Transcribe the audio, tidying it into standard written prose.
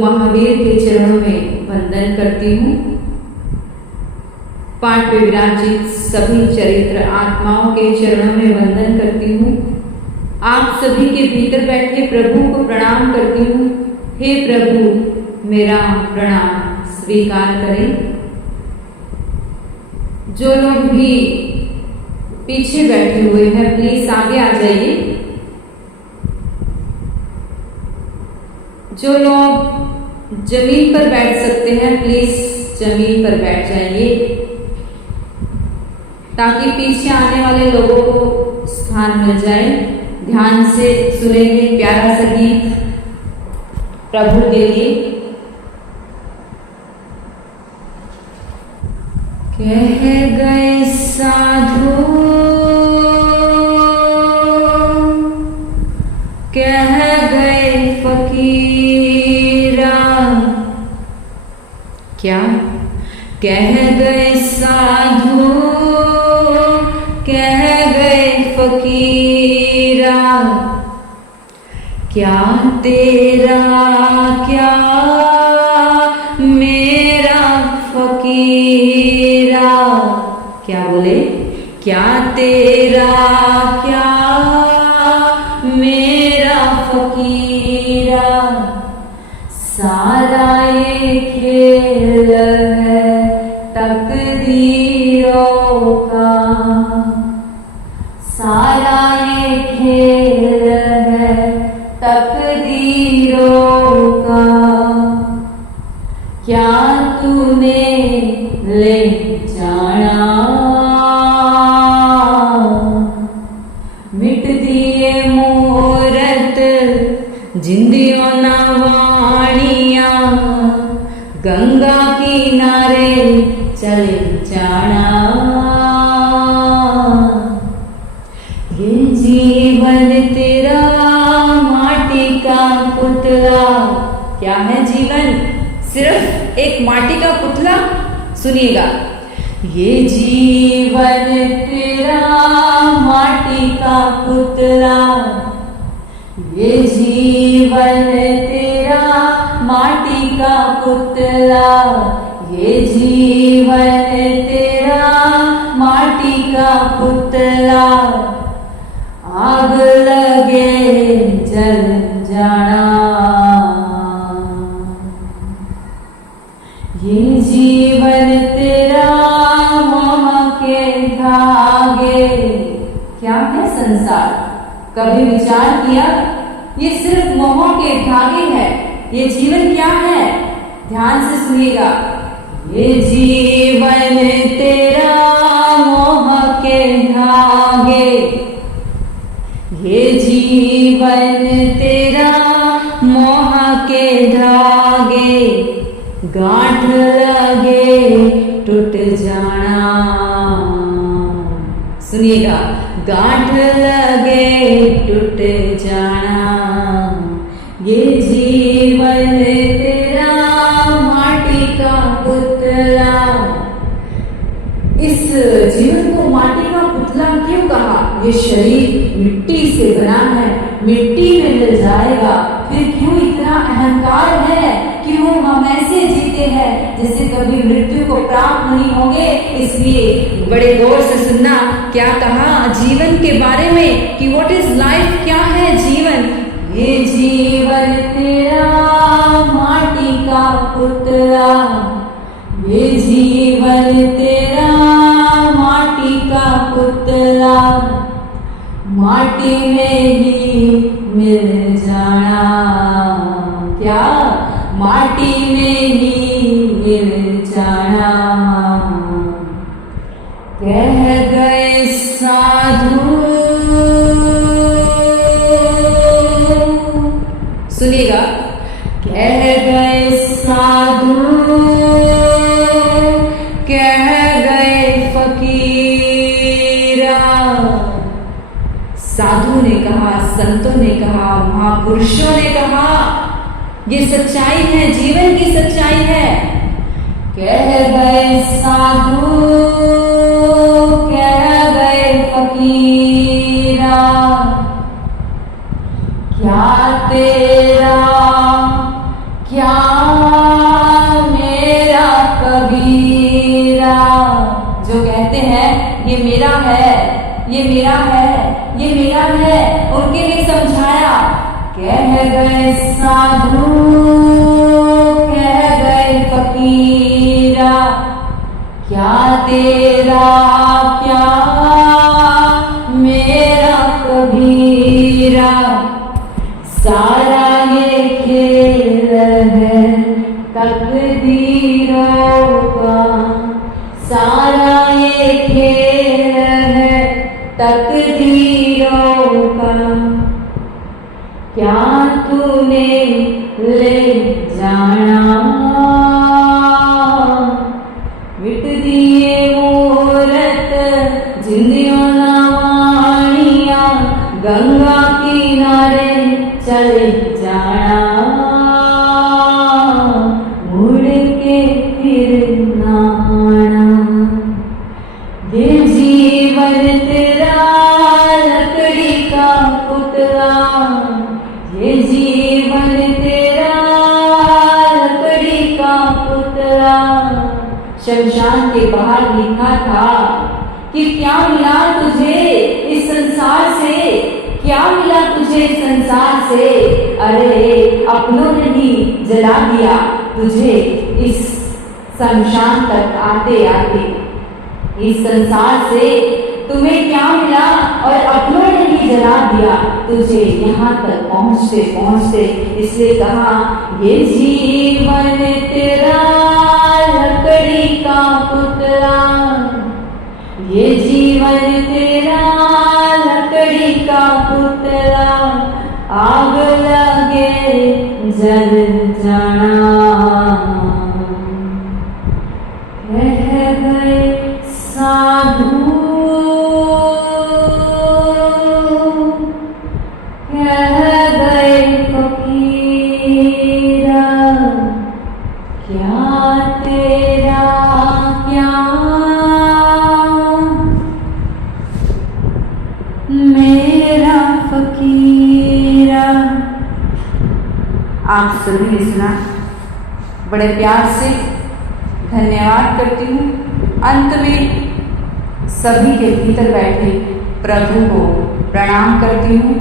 महावीर के चरणों में वंदन करती हूँ। पाठ में विराजित सभी चरित्र आत्माओं के चरणों में वंदन करती हूँ। आप सभी के भीतर बैठे प्रभु को प्रणाम करती हूँ। हे प्रभु, मेरा प्रणाम स्वीकार करें। जो लोग भी पीछे बैठे हुए हैं, प्लीज आगे आ जाइए। जो लोग जमीन पर बैठ सकते हैं, प्लीज जमीन पर बैठ जाइए, ताकि पीछे आने वाले लोगों को स्थान मिल जाए। ध्यान से सुनेंगे प्यारा सा गीत प्रभु के लिए। कह गए साधु, कह गए फकीरा, क्या कह गए साधु, कह गए फकीरा, क्या तेरा क्या मेरा फकीरा। क्या बोले? क्या तेरा क्या मेरा फकीरा, सारा ये खेल है तकदीरों का, सारा ये खेल है तकदीरों का। क्या तूने ले जाना, मिट दिए मूरत जिंदियों ना वाणिया, गंगा किनारे चले जाना। ये जीवन तेरा माटी का पुतला। क्या है जीवन? सिर्फ एक माटी का पुतला। सुनिएगा, ये जीवन तेरा माटी का पुतला, ये जीवन तेरा माटी का पुतला, ये जीवन तेरा माटी का पुतला। आग लगे जल जाना, ये जीवन तेरा मोह के धागे। क्या है संसार? कभी विचार किया? ये सिर्फ मोह के धागे है। ये जीवन क्या है? ध्यान से सुनिएगा। ये जीवन तेरा मोह के धागे, ये जीवन तेरा मोह के धागे, गांठ लगे टूट जाना। सुनिएगा, गांठ लगे टूट जाना। ये जीवन तेरा माटी का पुतला। इस जीवन को माटी का पुतला क्यों कहा? ये शरीर मिट्टी से बना है, मिट्टी में मिल जाएगा। फिर क्यों इतना अहंकार है? क्यों हम ऐसे जीते हैं जैसे कभी मृत्यु को प्राप्त नहीं होंगे? इसलिए बड़े गौर से सुनना। क्या कहा जीवन के बारे में कि व्हाट इज लाइफ? क्या है जीवन? ये जीवन तेरा माटी का पुतला, ये जीवन तेरा माटी का पुतला, माटी में ही मिल जाना। क्या? माटी में ही मिल जाना। कह गए साधु, सुनिएगा, कह गए साधु, कह गए फकीरा। साधु ने कहा, संतों ने कहा, महापुरुषों ने कहा, ये सच्चाई है, जीवन की सच्चाई है। कह गए साधु, कह गए फकीरा, क्या तेरा क्या मेरा कबीरा। जो कहते हैं ये मेरा है, ये मेरा है, ये मेरा है, उनके लिए समझाया। कह गए साधु, कह गए फकीरा, क्या तेरा क्या मेरा कबीरा। सारा ये खेल है तकदीरों का, सारा ये खेल है तकदीरों का। क्या तूने ले जाना, मिट दिए मूरत जिंदियों नवाणिया, गंगा किनारे चले जाना, मुड़ के फिर ना आना। ये जीवन तेरा लकड़ी का पुतला, ये जीवन तेरा लकड़ी का पुतला। शमशान के बाहर लिखा था कि क्या मिला तुझे इस संसार से, क्या मिला तुझे इस संसार से। अरे अपनों ने ही जला दिया तुझे इस शमशान तक आते आते। इस संसार से तुम्हें क्या मिला, और अपनों ने ही जला दिया तुझे यहाँ तक पहुँचते पहुँचते। इसलिए कहा ये जीवन तेरा लकड़ी का पुतला, ये जीवन तेरा लकड़ी का पुतला। आग लगे जल जाना, कह गए साधु, कह गए फकीरा, क्या तेरा क्या मेरा फकीरा। आप सभी ने सुना, बड़े प्यार से धन्यवाद करती हूँ। अंत में सभी के भीतर बैठे प्रभु को प्रणाम करती हूँ।